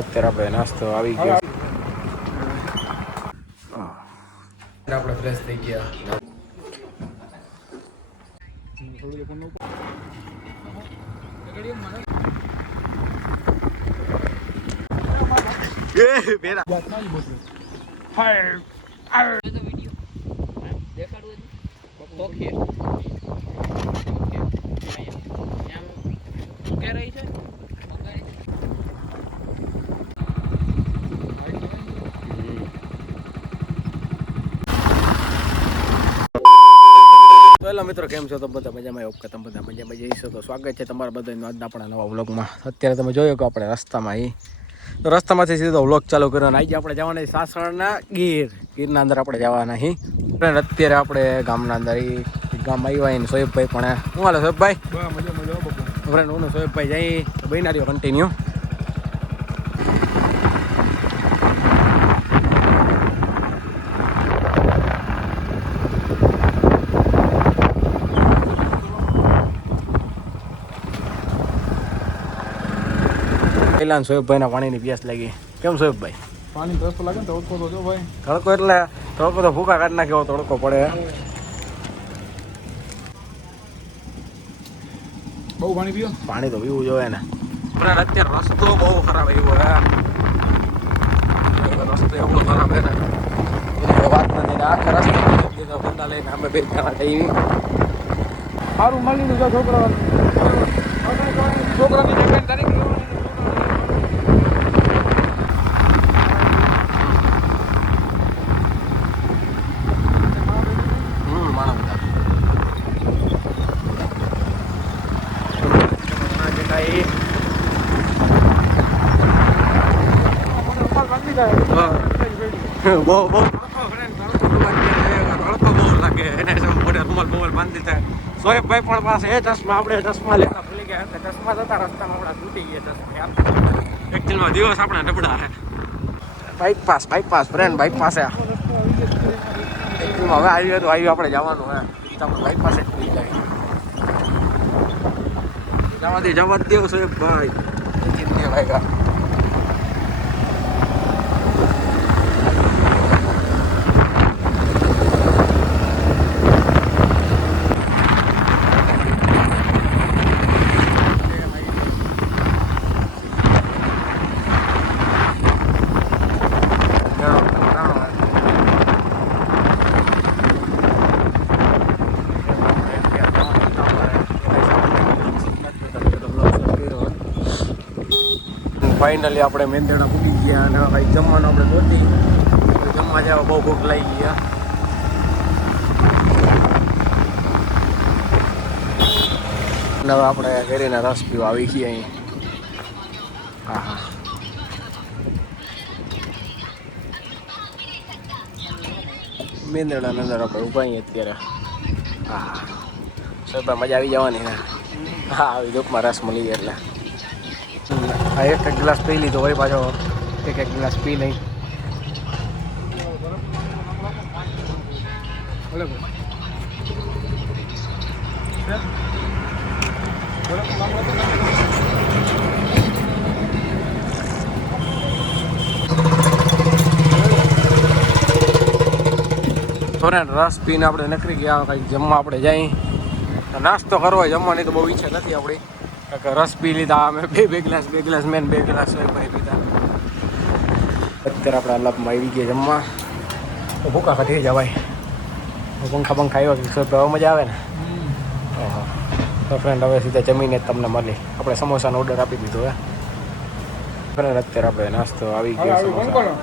અત્યારે આપણે નાસ્તો આવી ગયો. આપણે ફ્રેશ થઈ ગયા. હેલો મિત્રો, કેમ છો? તો બધા મજામાં? ઓકે, તમે બધા મજામાં જઈશો તો સ્વાગત છે તમારા બધાનું આજના આપણા નવા વ્લોગમાં. અત્યારે તમે જોયો કે આપણે રસ્તામાં તો રસ્તામાંથી સીધો વ્લોગ ચાલુ કર્યો. અને આજે આપણે જવાના સાસણના ગીરના અંદર આપણે જવાના અત્યારે આપણે ગામના અંદર ગામ આવ્યા ને સોહેબભાઈ પણ શું હાલે સોહેબભાઈ? ફ્રેન્ડ હું સોહેબભાઈ જઈ બહેનારીઓ કન્ટિન્યુ. પહેલા સોહેબભાઈના પાણીની પ્યાસ લાગી. કેમ સોહેબભાઈ? પાણી તડકો લાગે ને તડકો તો જો ભાઈ. તડકો એટલે તડકો તો ભૂકા કાઢી નાખ્યો તડકો પડે. બહુ પાણી પીઓ. પાણી તો પીવું જોઈએ ને. પણ અત્યારે રસ્તો બહુ ખરાબ આવ્યો હે. રસ્તો એવો ખરાબ હે ને વાત નથી. આખા રસ્તે બંદા લઈને અમે બે જણા જઈએ. સારું મળી લીધું છોકરાની તારીખ બહુ લાગે એને રૂમાલ બોમાલ બાંધી દીધા. સોહેબભાઈ પણ પાસે એ ચશ્મા આપણે ચશ્મા લેતા ભૂલી ગયા હતા. ચશ્મા જતા રસ્તામાં આપણા તૂટી ગયા ચશ્મા. એકચુઅલમાં દિવસ આપણા નબળા છે. બાઈપાસ ફ્રેન્ડ બાઈપાસ એકચુઅલમાં હવે આવી તો આવી આપણે જવાનું હે બાઈપાસ જ થઈ જાય. જવા દેવું સોહેબભાઈ ભાઈ. ફાઇનલી આપણે મેંદરડા પૂકી ગયા અને ભાઈ જમવાનું આપણે ગોતી જમવા જવા બહુ ભૂખ લાગી ગયા. અને હવે આપણે કેરીના રસ પીવા આવી ગયા અહીં. હા હા મેંદરડાની અંદર આપણે ઊભા અહીં અત્યારે. હા હા સાહેબ મજા આવી જવાની ને. હા આવી દુઃખમાં રસ મળી ગયા એટલે આ એક ગ્લાસ પી લીધો હોય પાછો એક ગ્લાસ પી નહીં. થોડા રસ પીને આપણે નીકળી ગયા કંઈક જમવા આપણે જઈ. નાસ્તો કરવો હોય જમવાની તો બહુ ઈચ્છા નથી આપણી. રસ પી લીધા અમે બે ગ્લાસ મેન 2 ગ્લાસ ભાઈ પીધા. અત્યારે આપણે અલગમાં આવી ગયા જમવા તો ભૂકા કાઢી જવાય. પંખા આવ્યો કે હવે મજા આવે ને. તો ફ્રેન્ડ હવે સીધા જમીને તમને મળી. આપણે સમોસાનો ઓર્ડર આપી દીધો હે ફ્રેન્ડ. અત્યારે આપણે નાસ્તો આવી ગયો સમોસા.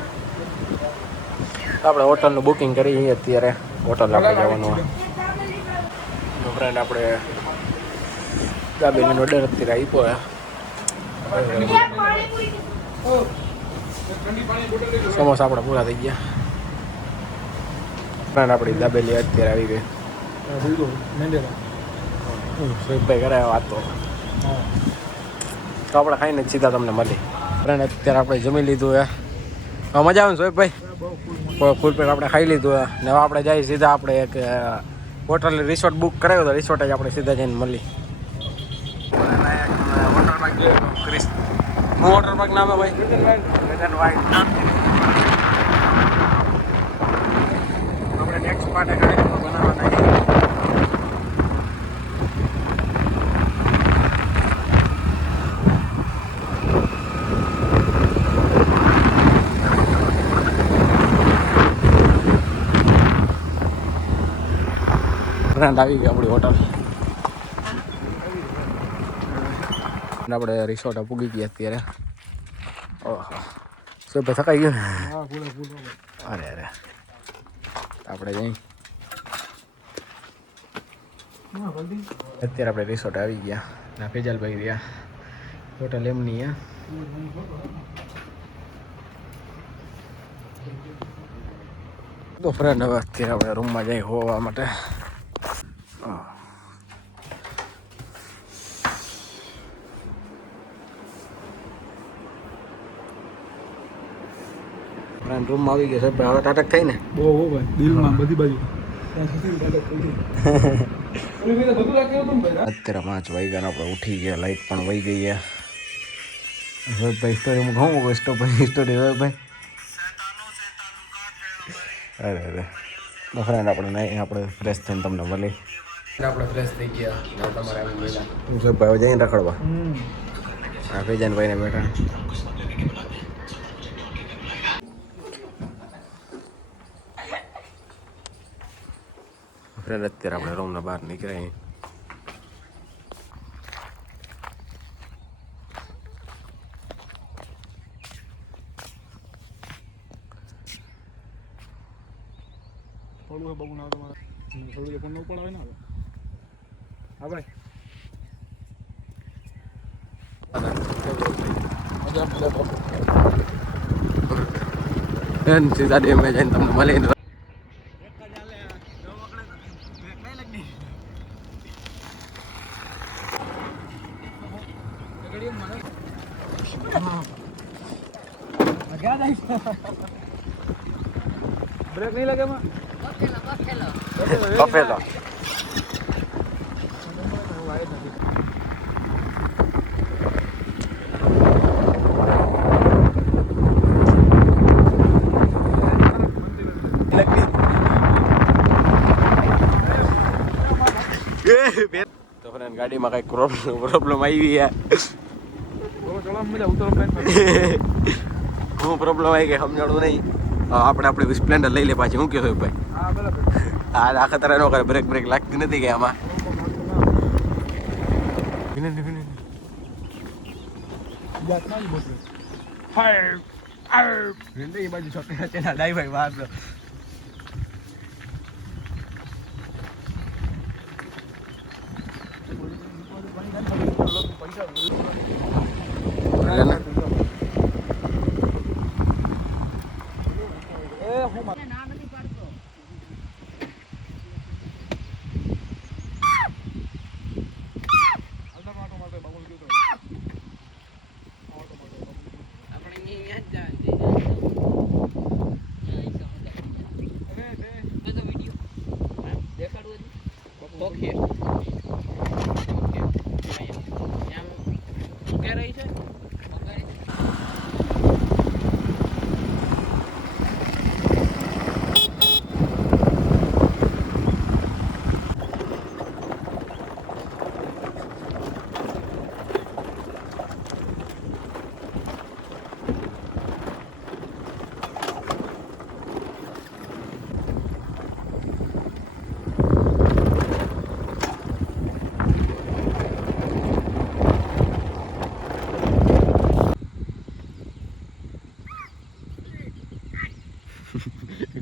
આપણે હોટલનું બુકિંગ કરી અત્યારે હોટલ આપણે જવાનું ફ્રેન્ડ. આપણે દાબેલીનો ઓર્ડર અત્યારે આપ્યો હે. સમોસા આપણા પૂરા થઈ ગયા ફ્રેન્ડ. આપણી દાબેલી અત્યારે આવી ગઈ. સોહેબભાઈ કરાયો વાત તો આપણે ખાઈને જ સીધા તમને મળી ફ્રેન્ડ. અત્યારે આપણે જમી લીધું હે. મજા આવે ને સોહેબભાઈ? ફૂલ પેટ આપણે ખાઈ લીધું હે ને હવે આપણે જઈએ સીધા આપણે એક હોટલ રિસોર્ટ બુક કરાવ્યો તો રિસોર્ટ જ આપણે સીધા જઈને મળી. હોટલમાં ક્રિસ વોટર પાર્ક નામ હે ભાઈ રેડ એન્ડ વ્હાઇટ આપણે નેક્સ્ટ માટે ગાડી બનાવવાના છે બ્રાન્ડ આવી ગઈ આપણી હોટલ આપણે રિસોર્ટ પૂગી ગયા અત્યારે ઓહો શું ભાઈ થકાઈ ગયું ને અરે અરે આપણે જઈ અત્યારે આપણે રિસોર્ટ આવી ગયા ના ફેજલભાઈ રહ્યા હોટલ એમની હે તો ફ્રેન્ડ હવે અત્યારે આપણે રૂમમાં જઈ હોવા માટે રૂમમાં આવી ગયા સાહેબ હવે ટાટક થઈ ને બહુ ભાઈ દિલમાં બધી બાજુ અત્યારે 5 વાગ્યાના આપણે ઉઠી ગયા લાઈટ પણ વહી ગઈ છે હવે ભાઈ સ્ટોરી હું ઘઉં સ્ટોરી હવે ભાઈ અરે અરે ફ્રેન્ડ આપણે નહીં આપણે ફ્રેશ થઈને તમને મળી આપણે ફ્રેશ થઈ ગયા તમારે આવી ગયેલા હું સાહેબ ભાઈ જઈને રખડવા હા ફેજાન ભાઈને બેઠા ફ્રેન્ડ અત્યારે આપણે રૂમના બહાર નીકળ્યા થોડું બહુ ના તમારે થોડું પણ ઉપર આવે ને હવે હા ભાઈ સીધા ડેમેજ જઈને તમને મળીને બ્રેક નહીં લાગે એમાં કફેલો તો ફ્રેન્ડ ગાડીમાં કઈ પ્રોબ્લેમ આવી હું પ્રોબ્લેમ આવી ગઈ સમજાણું નહીં આપણે આપણી સ્પ્લેન્ડર લઈ લે પાછી હું કહેવાય ભાઈ હા બરાબર આ આખા તરફ નો કરે બ્રેક લાગતી નથી કે આમાં બાજુ છોકરા તેના ડાઈ ભાઈ વાર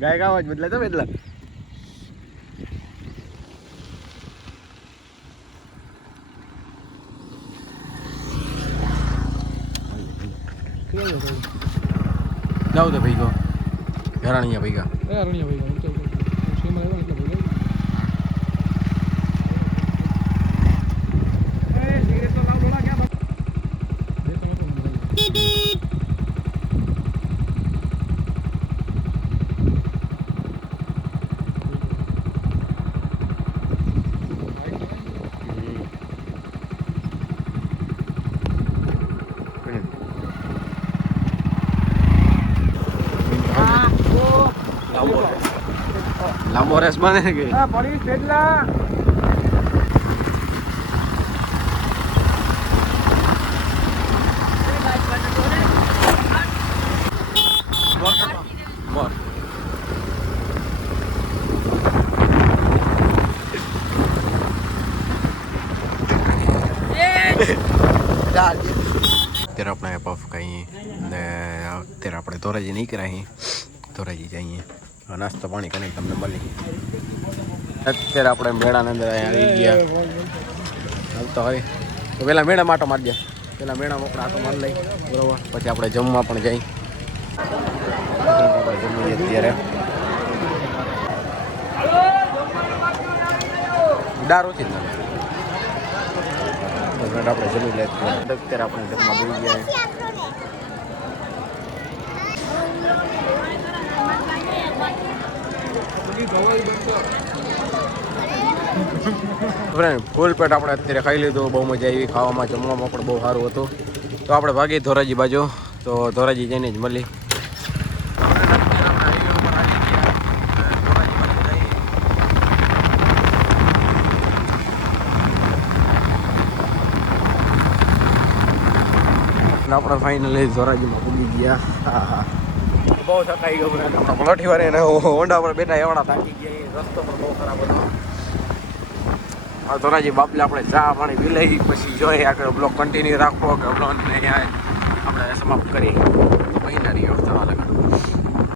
ગાય ગાવા જ બદલે તો એટલે જાવ તો ભાઈ ગો હેરાણીયા ભાઈ ગા બોરેસ બને કે આ પડી પેડલા બોર અત્યારે આપણે પફ ખાઈએ ને અત્યારે આપણે ધોરાજી નીકળ્યા ધોરાજી જઈએ નાસ્તો પાણી કરીને તમને મળી અત્યારે આપણે મેળાની અંદર આવી ગયા હાલતો હોય તો પહેલાં મેળા માટો મારી દે પહેલાં મેળામાં આપણે આટો મારી લઈ બરાબર પછી આપણે જમવા પણ જઈ આપણે જમીએ અત્યારે દાર ઓછી જ આપણે જમી લે અત્યારે આપણે જમવા બેસી ગયા ફૂલ પેટ આપણે અત્યારે ખાઈ લીધું બહુ મજા આવી ખાવામાં જમવામાં પણ બહુ સારું હતું તો આપણે ભાગી ધોરાજી બાજુ તો ધોરાજી જઈને જ મળી આપણે ફાઇનલી ધોરાજીમાં પૂગી ગયા બહુ થકાઈ ગયું આપણે પલોઠી વાળે હોન્ડા પર બેઠા એવડા થાકી ગયા રસ્તો પણ બહુ ખરાબ હતો ધોરાજી બાપલે આપણે ચા પાણી પી લઈ પછી જોઈએ આગળ બ્લોગ કન્ટિન્યુ રાખવો કે બ્લોગને અહીંયા આપણે સમાપ્ત કરી મહિનાની વ્યવસ્થા લગન